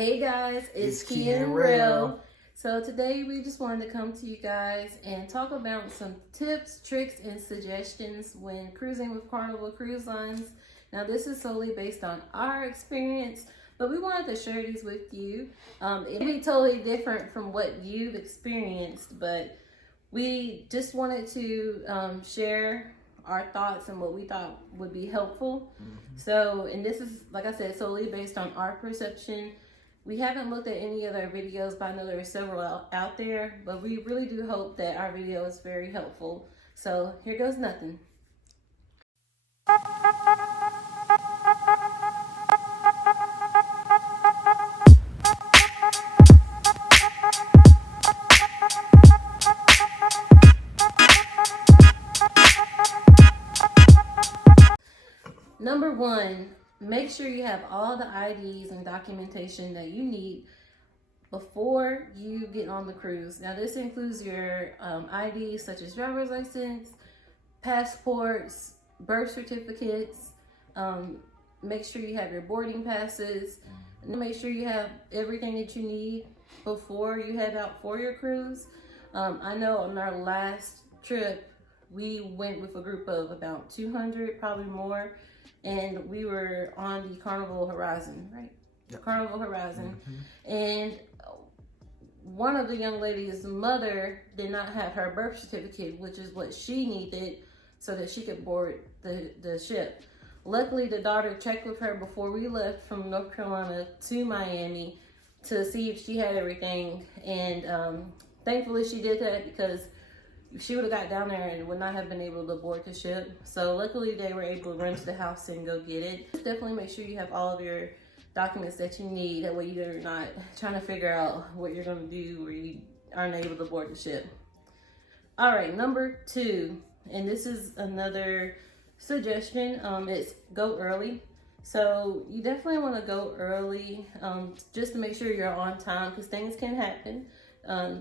Hey guys, it's Kia and Real. So today we just wanted to come to you guys and talk about some tips, tricks, and suggestions when cruising with Carnival Cruise Lines. Now this is solely based on our experience, but we wanted to share these with you. It'll be totally different from what you've experienced, but we just wanted to share our thoughts and what we thought would be helpful. So, and this is, like I said, solely based on our perception. We haven't looked at any other videos, but I know there are several out there, but we really do hope that our video is very helpful. So here goes nothing. Number one, make sure you have all the IDs and documentation that you need before you get on the cruise. Now this includes your IDs such as driver's license, passports, birth certificates. Make sure you have your boarding passes, and make sure you have everything that you need before you head out for your cruise. I know on our last trip, we went with a group of about 200, probably more, and we were on the Carnival Horizon, right? Yep. Carnival Horizon. And one of the young ladies' mother did not have her birth certificate, which is what she needed so that she could board the ship. Luckily, the daughter checked with her before we left from North Carolina to Miami to see if she had everything. And thankfully she did that, because she would have got down there and would not have been able to board the ship. So luckily they were able to run to the house and go get it. Definitely make sure you have all of your documents that you need. That way you're not trying to figure out what you're going to do or you aren't able to board the ship. All right, number two, and this is another suggestion, it's go early. So you definitely want to go early, just to make sure you're on time, because things can happen.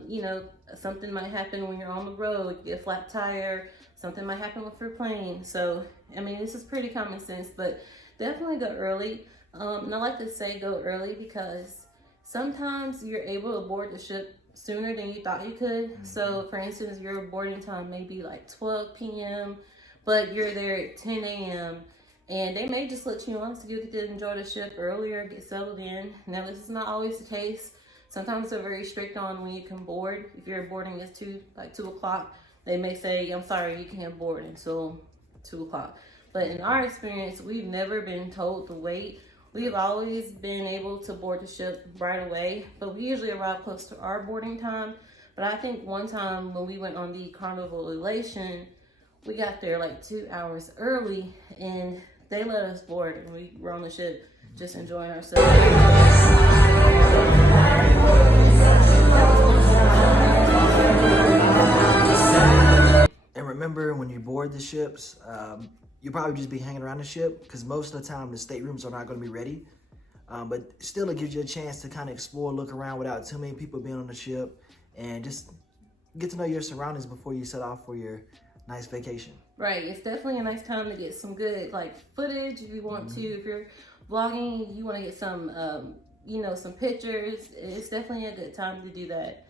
You know, something might happen when you're on the road, you get a flat tire, something might happen with your plane. So, I mean, this is pretty common sense, but definitely go early. And I like to say go early because sometimes you're able to board the ship sooner than you thought you could. So, for instance, your boarding time may be like 12 p.m., but you're there at 10 a.m., and they may just let you on so you get to enjoy the ship earlier, get settled in. Now, this is not always the case. Sometimes they're very strict on when you can board. If your boarding is 2 o'clock, they may say, I'm sorry, you can't board until 2 o'clock. But in our experience, we've never been told to wait. We've always been able to board the ship right away, but we usually arrive close to our boarding time. But I think one time when we went on the Carnival Elation, we got there like 2 hours early, and they let us board, and we were on the ship just enjoying ourselves. And remember, when you board the ships, you'll probably just be hanging around the ship, because most of the time the staterooms are not going to be ready. But still, it gives you a chance to kind of explore, look around without too many people being on the ship, and just get to know your surroundings before you set off for your nice vacation. Right. It's definitely a nice time to get some good footage if you want to. If you're vlogging, you want to get some some pictures. It's definitely a good time to do that.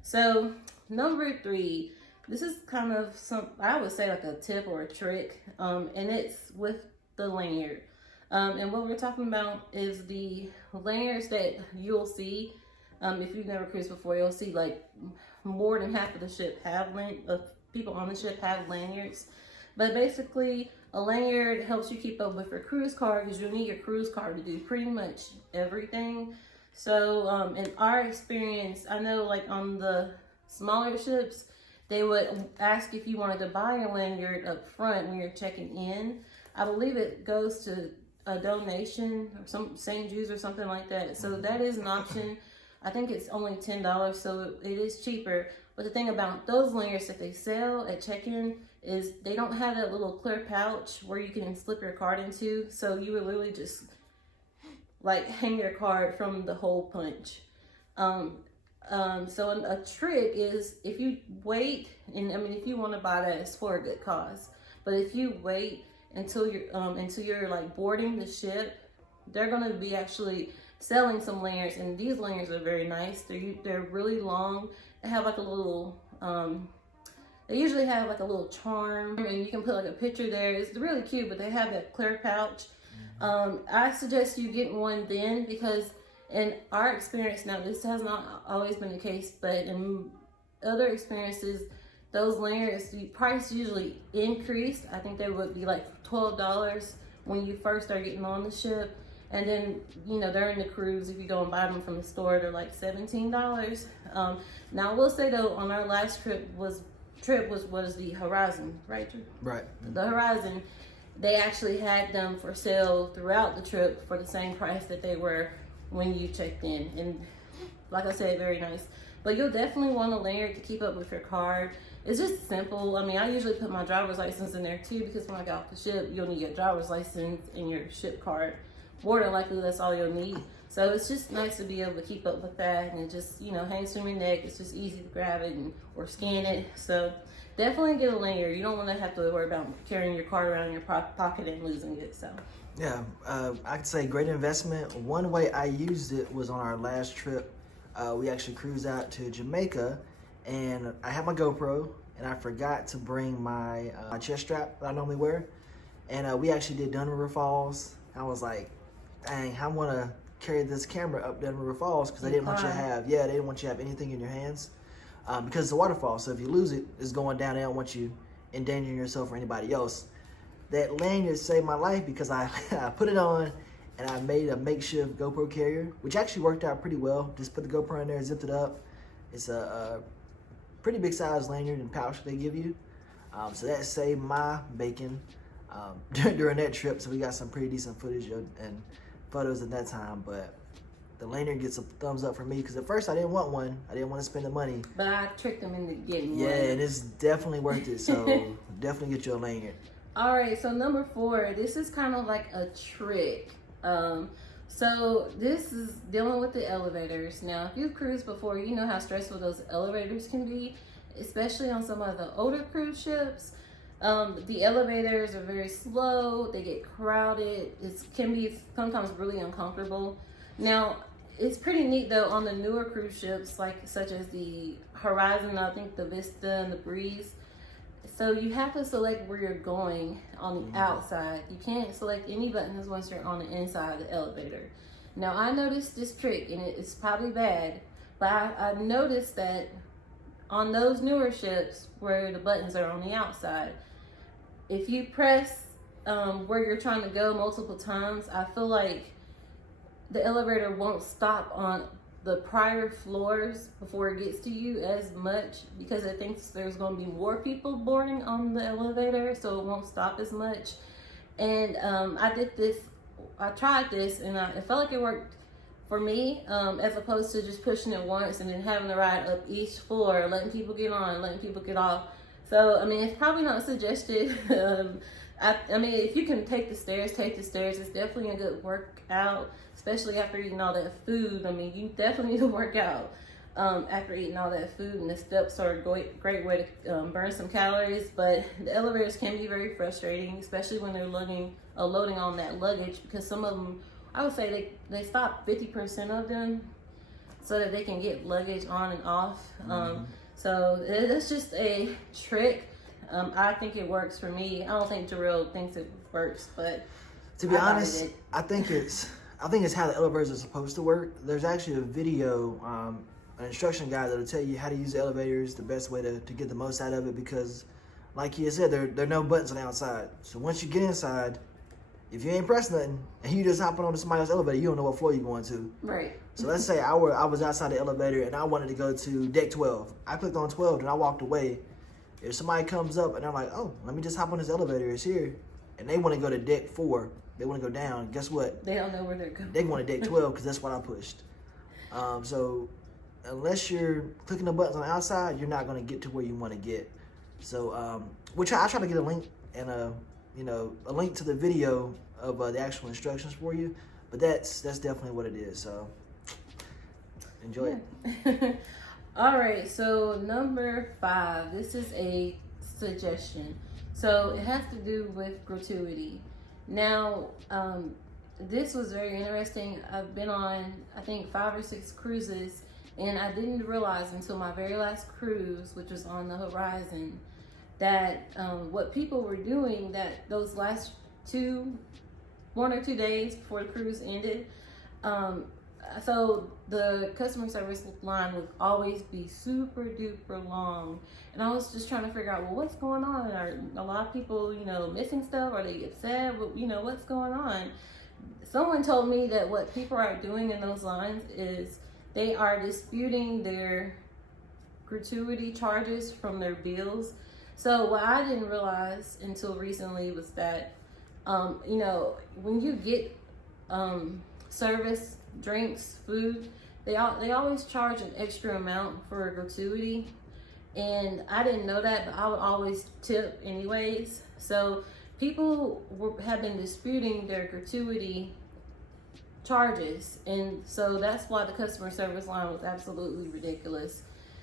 So number three, this is kind of I would say like a tip or a trick, and it's with the lanyard. And what we're talking about is the lanyards that you'll see. If you've never cruised before, you'll see like more than half of the ship people on the ship have lanyards. But basically, a lanyard helps you keep up with your cruise card, because you need your cruise card to do pretty much everything. So in our experience, I know like on the smaller ships, they would ask if you wanted to buy a lanyard up front when you're checking in. I believe it goes to a donation or some St. Jude's or something like that. So that is an option. I think it's only $10, so it is cheaper. But the thing about those lanyards that they sell at check-in is they don't have that little clear pouch where you can slip your card into. So you would literally just like hang your card from the hole punch. So a trick is if you wait, and I mean, if you want to buy that, it's for a good cause. But if you wait until you're like boarding the ship, they're going to be actually selling some lanyards, and these lanyards are very nice. They're really long. They have like a little they usually have like a little charm, and you can put like a picture there. It's really cute, but they have that clear pouch. I suggest you getting one then, because in our experience, now this has not always been the case, but in other experiences, those lanyards, the price usually increased. I think they would be like $12 when you first start getting on the ship. And then, you know, during the cruise, if you go and buy them from the store, they're like $17. Now, I will say though, on our last trip was the Horizon, right? Right. The Horizon, they actually had them for sale throughout the trip for the same price that they were when you checked in. And like I said, very nice. But you'll definitely want a lanyard to keep up with your card. It's just simple. I mean, I usually put my driver's license in there too, because when I get off the ship, you'll need your driver's license and your ship card. More than likely, that's all you'll need. So it's just nice to be able to keep up with that, and it just, you know, hangs from your neck. It's just easy to grab it or scan it. So definitely get a lanyard. You don't want to have to worry about carrying your card around in your pocket and losing it. So yeah, I could say great investment. One way I used it was on our last trip. We actually cruised out to Jamaica, and I had my GoPro, and I forgot to bring my chest strap that I normally wear. And we actually did Dunn River Falls. I was like, dang, I want to carry this camera up Dunn River Falls, because they didn't want you to have, they didn't want you to have anything in your hands, because it's a waterfall. So if you lose it, it's going down. They don't want you endangering yourself or anybody else. That lanyard saved my life, because I put it on and I made a makeshift GoPro carrier, which actually worked out pretty well. Just put the GoPro in there, zipped it up. It's a pretty big size lanyard and pouch they give you. So that saved my bacon during that trip. So we got some pretty decent footage and photos at that time. But the lanyard gets a thumbs up for me, because at first I didn't want one. I didn't want to spend the money. But I tricked them into getting one. Yeah, and it's definitely worth it. So definitely get you a lanyard. All right, so number 4, this is kind of like a trick. So this is dealing with the elevators. Now, if you've cruised before, you know how stressful those elevators can be, especially on some of the older cruise ships. The elevators are very slow. They get crowded. It can be sometimes really uncomfortable. Now, it's pretty neat though on the newer cruise ships, like such as the Horizon, I think the Vista and the Breeze. So you have to select where you're going on the outside. You can't select any buttons once you're on the inside of the elevator. Now, I noticed this trick, and it's probably bad, but I noticed that on those newer ships where the buttons are on the outside, if you press where you're trying to go multiple times, I feel like the elevator won't stop on the prior floors before it gets to you as much, because it thinks there's going to be more people boarding on the elevator, so it won't stop as much. And I tried this, and it felt like it worked for me, as opposed to just pushing it once and then having to ride up each floor, letting people get on, letting people get off. So, I mean, it's probably not suggested. I mean, if you can take the stairs, take the stairs. It's definitely a good workout, especially after eating all that food. I mean, you definitely need to work out after eating all that food, and the steps are a great way to burn some calories. But the elevators can be very frustrating, especially when they're loading on that luggage, because some of them, I would say they stop 50% of them so that they can get luggage on and off. So it's just a trick. I think it works for me. I don't think Jarrell thinks it works, but to be honest, I think it's how the elevators are supposed to work. There's actually a video, an instruction guide that'll tell you how to use the elevators, the best way to get the most out of it, because like you said, there are no buttons on the outside. So once you get inside, if you ain't pressed nothing and you just hopping onto somebody else's elevator, you don't know what floor you're going to. Right. So let's say I was outside the elevator and I wanted to go to deck 12. I clicked on 12 and I walked away. If somebody comes up and they're like, oh, let me just hop on this elevator, it's here, and they want to go to deck 4, they want to go down, guess what? They don't know where they're going. They go to deck 12 because that's what I pushed. So unless you're clicking the buttons on the outside, you're not going to get to where you want to get. So I try to get a link and a link to the video of the actual instructions for you. But that's definitely what it is. So enjoy it. All right, so number 5, this is a suggestion. So it has to do with gratuity. Now, this was very interesting. I've been on, I think, 5 or 6 cruises, and I didn't realize until my very last cruise, which was on the horizon, that what people were doing, that those last 1 or 2 days before the cruise ended, so the customer service line would always be super duper long, and I was just trying to figure out, well, what's going on? Are a lot of people, you know, missing stuff? Are they upset? You know, what's going on? Someone told me that what people are doing in those lines is they are disputing their gratuity charges from their bills. So what I didn't realize until recently was that, you know, when you get service, drinks, food, they always charge an extra amount for a gratuity, and I didn't know that, but I would always tip anyways. So people have been disputing their gratuity charges, and so that's why the customer service line was absolutely ridiculous.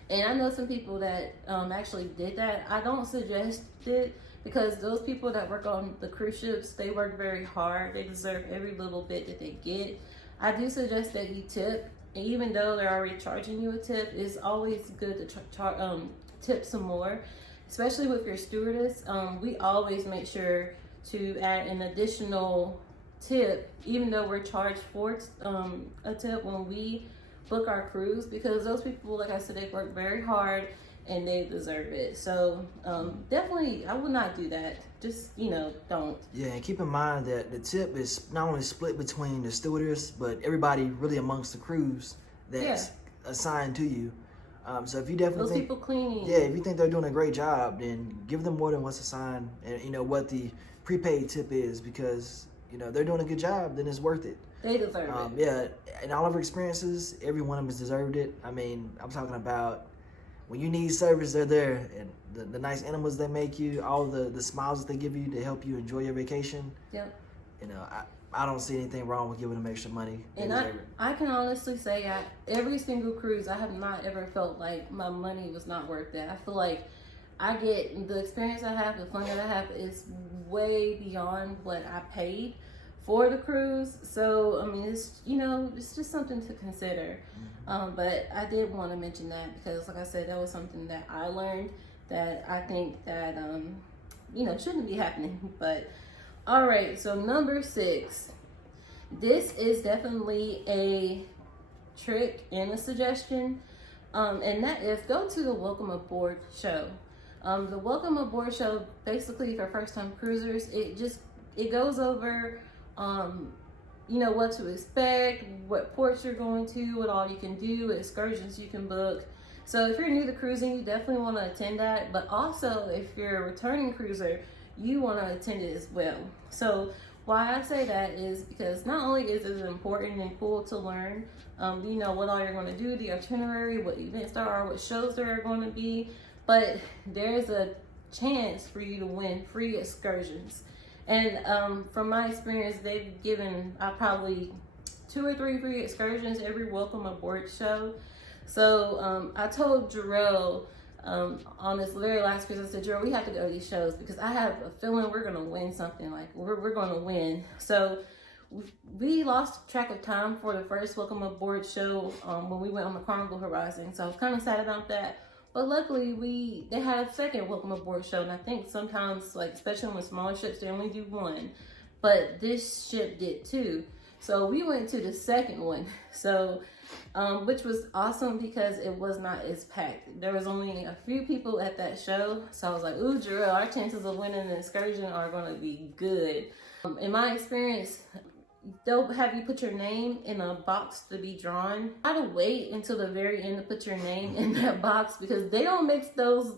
And I know some people that actually did that. I don't suggest it, because those people that work on the cruise ships, they work very hard. They deserve every little bit that they get. I do suggest that you tip, and even though they're already charging you a tip, it's always good to tip some more, especially with your stewardess. We always make sure to add an additional tip, even though we're charged for a tip when we book our cruise, because those people, like I said, they work very hard and they deserve it. So definitely, I would not do that. Just, you know, don't. Yeah, and keep in mind that the tip is not only split between the stewardess, but everybody really amongst the crews that's assigned to you. So if you definitely those people cleaning, if you think they're doing a great job, then give them more than what's assigned, and you know what the prepaid tip is, because you know they're doing a good job, then it's worth it. They deserve it. Yeah, in all of our experiences, every one of them has deserved it. I mean, I'm talking about when you need service, they're there, and the nice animals they make you, all the smiles that they give you to help you enjoy your vacation. Yep. You know, I don't see anything wrong with giving them extra money. And I can honestly say, every single cruise, I have not ever felt like my money was not worth it. I feel like I get the experience I have, the fun that I have is way beyond what I paid for the cruise. So I mean, it's, you know, it's just something to consider. But I did want to mention that because, like I said, that was something that I learned that I think that you know, shouldn't be happening. But all right, so number 6, this is definitely a trick and a suggestion, and that is go to the Welcome Aboard show. The Welcome Aboard show, basically for first-time cruisers, it goes over you know, what to expect, what ports you're going to, what all you can do, what excursions you can book. So if you're new to cruising, you definitely want to attend that. But also, if you're a returning cruiser, you want to attend it as well. So why I say that is because not only is it important and cool to learn, you know, what all you're going to do, the itinerary, what events there are, what shows there are going to be, but there's a chance for you to win free excursions. And from my experience, they've given probably 2 or 3 free excursions every Welcome Aboard show. So I told Jarrell on this very last cruise, I said, Jarrell, we have to go to these shows because I have a feeling we're going to win something. Like, we're going to win. So we lost track of time for the first Welcome Aboard show when we went on the Carnival Horizon. So I was kind of sad about that. But luckily, they had a second Welcome Aboard show, and I think sometimes, like, especially with smaller ships, they only do 1. But this ship did 2. So we went to the second one, so which was awesome because it was not as packed. There was only a few people at that show, so I was like, ooh, Jarrell, our chances of winning an excursion are going to be good. In my experience, they'll have you put your name in a box to be drawn. I had to wait until the very end to put your name in that box because they don't mix those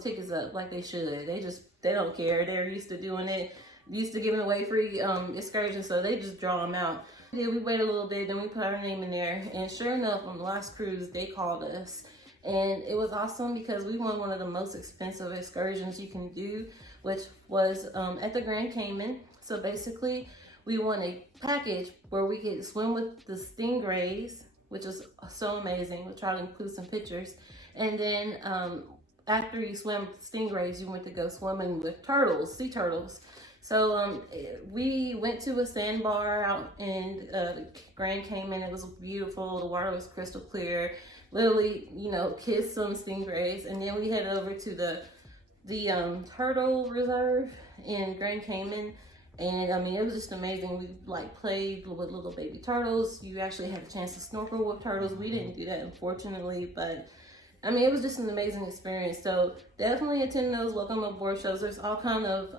tickets up like they should. They don't care. They're used to doing it, used to giving away free excursions, so they just draw them out. We waited a little bit, then we put our name in there, and sure enough, on the last cruise, they called us, and it was awesome because we won one of the most expensive excursions you can do, which was at the Grand Cayman. So basically, we won a package where we could swim with the stingrays, which is so amazing. We'll try to include some pictures. And then after you swim with stingrays, you went to go swimming with turtles, sea turtles. So we went to a sandbar out in Grand Cayman. It was beautiful. The water was crystal clear. Literally, you know, kissed some stingrays, and then we headed over to the turtle reserve in Grand Cayman. And I mean, it was just amazing. We like played with little baby turtles. You actually had a chance to snorkel with turtles. We didn't do that, unfortunately, but I mean, it was just an amazing experience. So definitely attend those Welcome Aboard shows. There's all kind of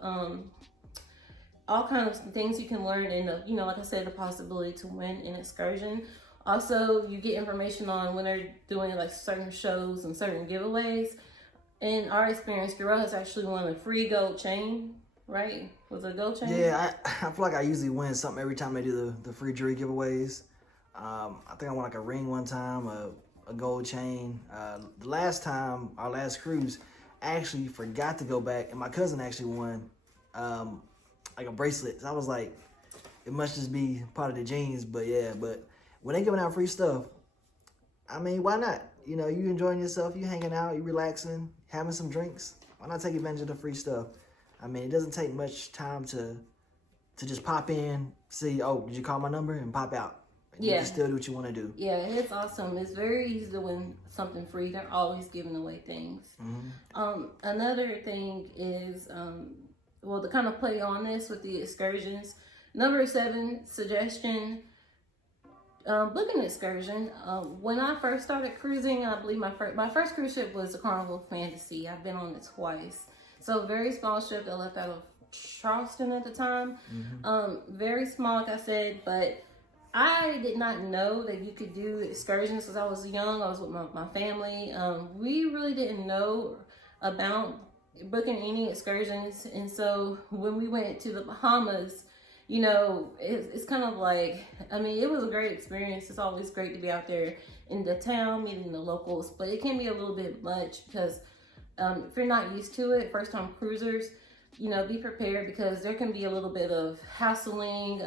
things you can learn, and you know, like I said, the possibility to win an excursion. Also, you get information on when they're doing like certain shows and certain giveaways. In our experience, Giro has actually won a free gold chain. Right? Was it a gold chain? Yeah, I feel like I usually win something every time they do the free jewelry giveaways. I think I won like a ring one time, a gold chain. The last time, our last cruise, I actually forgot to go back, and my cousin actually won like a bracelet. So I was like, it must just be part of the genes, but yeah. But when they giving out free stuff, I mean, why not? You know, you enjoying yourself, you hanging out, you relaxing, having some drinks. Why not take advantage of the free stuff? I mean, it doesn't take much time to just pop in, see, oh, did you call my number, and pop out. You can still do what you want to do. Yeah, it's awesome. It's very easy to win something free. They're always giving away things. Another thing is, well, to kind of play on this with the excursions. Number 7 suggestion, book an excursion. When I first started cruising, I believe my first cruise ship was the Carnival Fantasy. I've been on it twice. So a very small ship that left out of Charleston at the time. Very small, like I said, but I did not know that you could do excursions because I was young. I was with my family. We really didn't know about booking any excursions. And so when we went to the Bahamas, you know, it's kind of like, I mean, it was a great experience. It's always great to be out there in the town, meeting the locals, but it can be a little bit much because if you're not used to it, first time cruisers, you know, be prepared because there can be a little bit of hassling,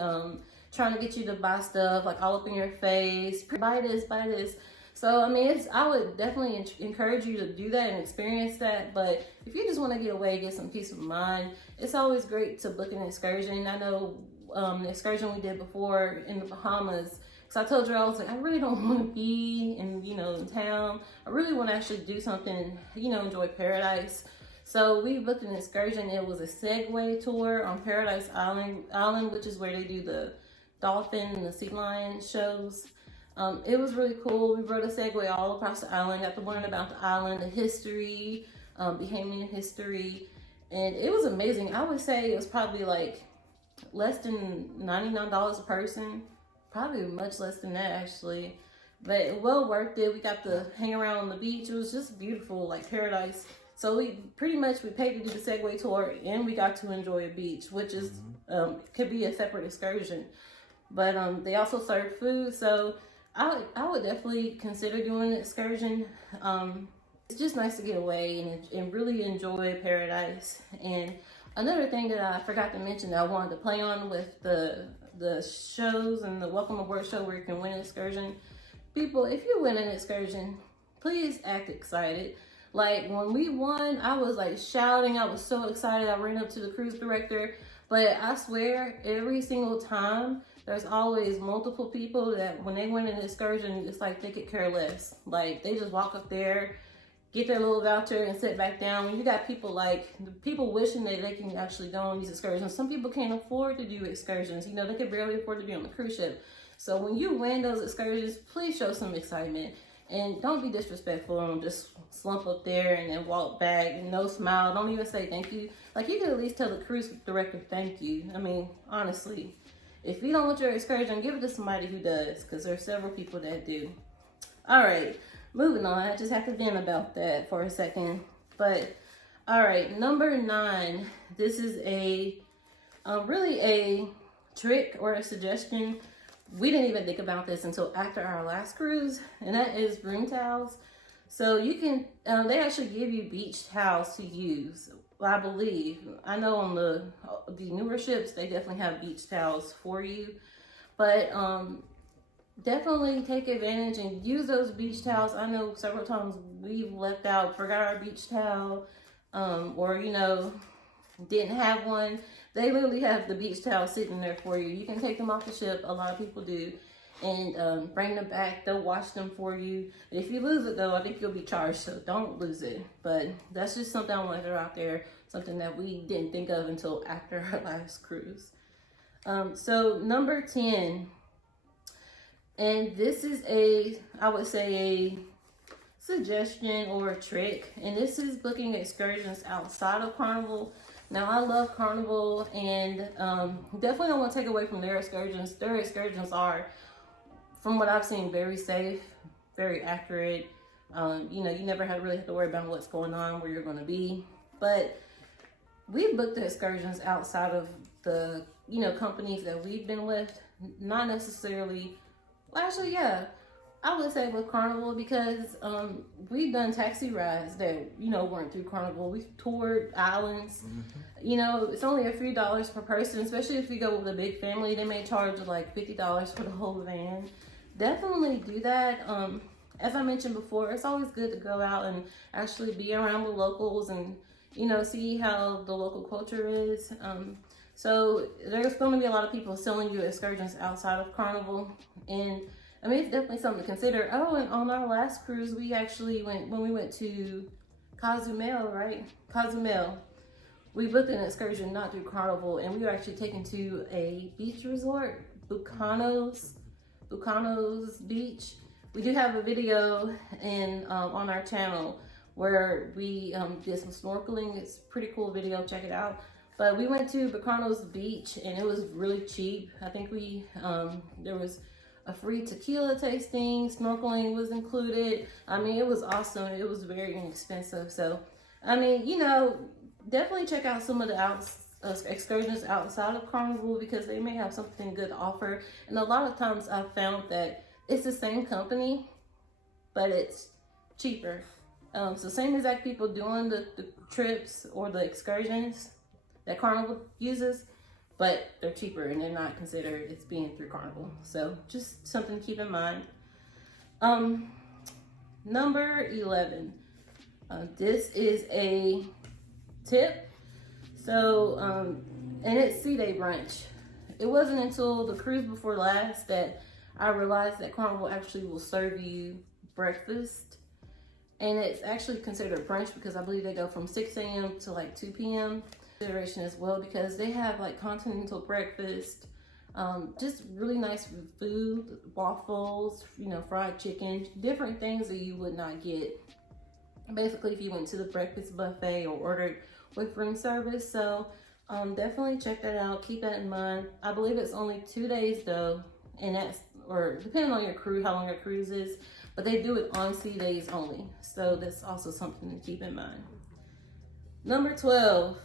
trying to get you to buy stuff like all up in your face, buy this, buy this. So, I mean, I would definitely encourage you to do that and experience that. But if you just want to get away, get some peace of mind, it's always great to book an excursion. I know the excursion we did before in the Bahamas, because I told her, I was like, I really don't want to be in, you know, in town. I really want to actually do something, you know, enjoy paradise. So we booked an excursion. It was a Segway tour on Paradise Island, which is where they do the dolphin and the sea lion shows. It was really cool. We rode a Segway all across the island, got to learn about the island, the history, Bahamian history, and it was amazing. I would say it was probably like less than $99 a person. Probably much less than that, actually. But well worth it. We got to hang around on the beach. It was just beautiful, like paradise. So we paid to do the Segway tour, and we got to enjoy a beach, which is could be a separate excursion. But they also served food, so I would definitely consider doing an excursion. It's just nice to get away and really enjoy paradise. And another thing that I forgot to mention that I wanted to play on with the shows and the Welcome Aboard show where you can win an excursion. People, if you win an excursion, please act excited. Like when we won, I was like shouting. I was so excited. I ran up to the cruise director. But I swear, every single time, there's always multiple people that when they win an excursion, it's like they could care less. Like they just walk up there, get their little voucher and sit back down. When you got people like, people wishing that they can actually go on these excursions. Some people can't afford to do excursions. You know, they can barely afford to be on the cruise ship. So when you win those excursions, please show some excitement. And don't be disrespectful and just slump up there and then walk back and no smile. Don't even say thank you. Like you could at least tell the cruise director thank you. I mean, honestly, if you don't want your excursion, give it to somebody who does, because there are several people that do. All right. Moving on, I just have to vent about that for a second. But, all right, number 9. This is really a trick or a suggestion. We didn't even think about this until after our last cruise, and that is Brunch towels. So you can, they actually give you beach towels to use, I believe. I know on the newer ships, they definitely have beach towels for you. But, definitely take advantage and use those beach towels. I know several times we've forgot our beach towel, or, you know, didn't have one, they literally have the beach towel sitting there for you. You can take them off the ship, a lot of people do, and bring them back. They'll wash them for you. If you lose it though, I think you'll be charged, so don't lose it. But that's just something I want to throw out there, something that we didn't think of until after our last cruise. So number 10, and this is I would say a suggestion or a trick, and this is booking excursions outside of Carnival. Now, I love Carnival, and definitely don't want to take away from their excursions. Their excursions are, from what I've seen, very safe, very accurate. You know, you never really have to worry about what's going on, where you're going to be. But we booked the excursions outside of the, you know, companies that we've been with. Not necessarily, well, actually, yeah, I would say with Carnival, because we've done taxi rides that, you know, weren't through Carnival. We've toured islands. You know, it's only a few dollars per person, especially if you go with a big family. They may charge like $50 for the whole van. Definitely do that. As I mentioned before, it's always good to go out and actually be around the locals and, you know, see how the local culture is. So there's going to be a lot of people selling you excursions outside of Carnival, and I mean, it's definitely something to consider. Oh, and on our last cruise, we actually when we went to Cozumel, right? Cozumel. We booked an excursion not through Carnival, and we were actually taken to a beach resort, Bucanos Beach. We do have a video on our channel where we did some snorkeling. It's a pretty cool video, check it out. But we went to Bucanos Beach, and it was really cheap. I think there was a free tequila tasting, snorkeling was included. I mean, it was awesome. It was very inexpensive. So, I mean, you know, definitely check out some of the excursions outside of Carnival, because they may have something good to offer. And a lot of times I've found that it's the same company, but it's cheaper. So same exact people doing the trips or the excursions that Carnival uses, but they're cheaper and they're not considered as being through Carnival. So just something to keep in mind. Number 11. This is a tip. So, and it's sea day brunch. It wasn't until the cruise before last that I realized that Carnival actually will serve you breakfast. And it's actually considered brunch because I believe they go from 6 a.m. to like 2 p.m. Consideration as well, because they have like continental breakfast, just really nice food, waffles, you know, fried chicken, different things that you would not get basically if you went to the breakfast buffet or ordered with room service. So definitely check that out, keep that in mind. I believe it's only 2 days though, and that's, or depending on your cruise, how long your cruise is, but they do it on sea days only, so that's also something to keep in mind. Number 12,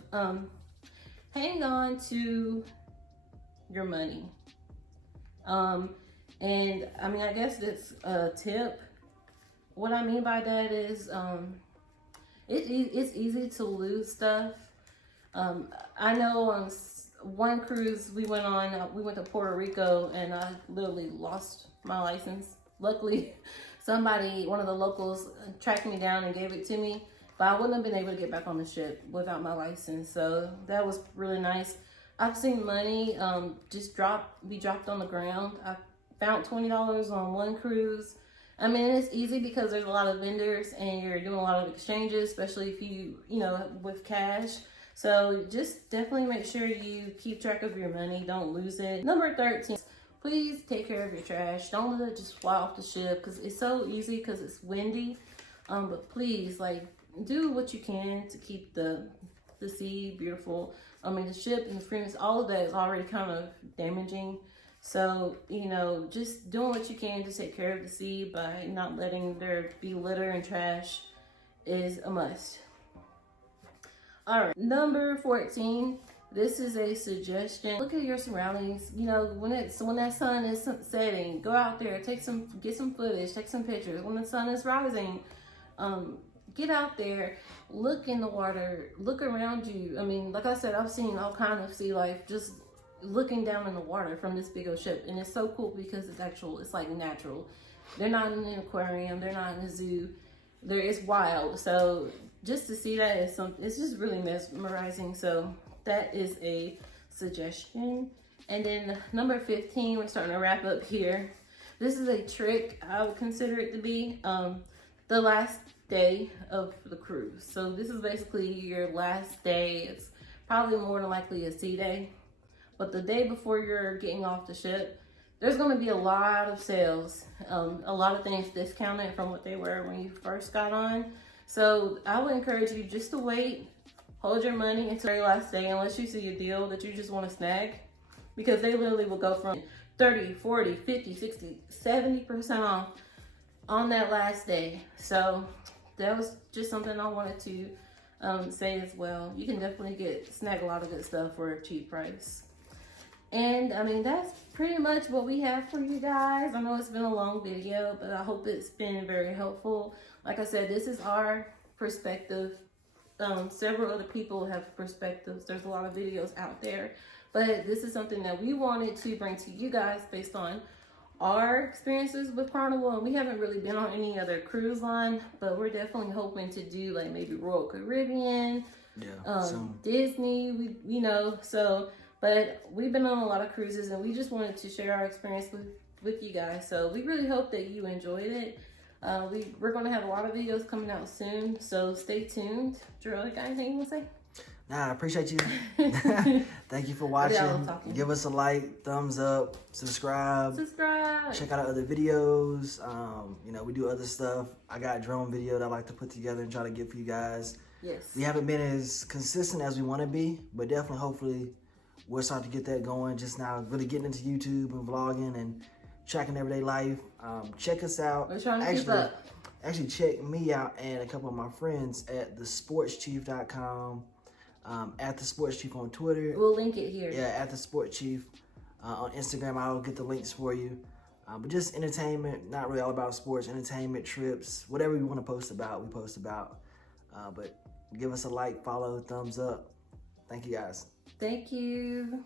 hang on to your money. And I mean, I guess that's a tip. What I mean by that is, it's easy to lose stuff. I know on one cruise we went on, we went to Puerto Rico, and I literally lost my license. Luckily, one of the locals tracked me down and gave it to me. But I wouldn't have been able to get back on the ship without my license. So that was really nice. I've seen money be dropped on the ground. I found $20 on one cruise. I mean, it's easy because there's a lot of vendors and you're doing a lot of exchanges, especially if you know, with cash. So just definitely make sure you keep track of your money. Don't lose it. Number 13, please take care of your trash. Don't let it just fly off the ship, because it's so easy because it's windy. But please, like, do what you can to keep the sea beautiful. I mean, the ship and the frames, all of that is already kind of damaging. So, you know, just doing what you can to take care of the sea by not letting there be litter and trash is a must. All right, number 14. This is a suggestion. Look at your surroundings. You know, when that sun is setting, go out there, get some footage, take some pictures. When the sun is rising, get out there, look in the water, look around you. I mean, like I said, I've seen all kinds of sea life just looking down in the water from this big old ship, and it's so cool because it's like natural. They're not in an aquarium, they're not in a zoo. It's wild. So just to see that it's just really mesmerizing. So that is a suggestion. And then number 15, we're starting to wrap up here. This is a trick, I would consider it to be, the last day of the cruise. So this is basically your last day. It's probably more than likely a sea day. But the day before you're getting off the ship, there's going to be a lot of sales, a lot of things discounted from what they were when you first got on. So I would encourage you just to wait, hold your money until the very last day, unless you see a deal that you just want to snag, because they literally will go from 30, 40, 50, 60, 70% off on that last day. So that was just something I wanted to say as well. You can definitely snag a lot of good stuff for a cheap price. And I mean, that's pretty much what we have for you guys. I know it's been a long video, but I hope it's been very helpful. Like I said, this is our perspective. Several other people have perspectives. There's a lot of videos out there, but this is something that we wanted to bring to you guys based on our experiences with Carnival. And we haven't really been on any other cruise line, but we're definitely hoping to do like maybe Royal Caribbean, Disney, but we've been on a lot of cruises and we just wanted to share our experience with you guys. So we really hope that you enjoyed it. We're going to have a lot of videos coming out soon, so stay tuned. Drew, you got anything you want to say? Nah, I appreciate you. Thank you for watching. Give us a like, thumbs up, subscribe. Check out our other videos. We do other stuff. I got a drone video that I like to put together and try to get for you guys. Yes. We haven't been as consistent as we want to be, but definitely, hopefully, we'll start to get that going. Just now, really getting into YouTube and vlogging and tracking everyday life. Check us out. We're trying to keep up. Actually, check me out and a couple of my friends at thesportschief.com. At the Sports Chief on Twitter. We'll link it here. Yeah, at the Sports Chief. On Instagram, I'll get the links for you. But just entertainment, not really all about sports, entertainment, trips, whatever we want to post about, we post about. But give us a like, follow, thumbs up. Thank you guys. Thank you.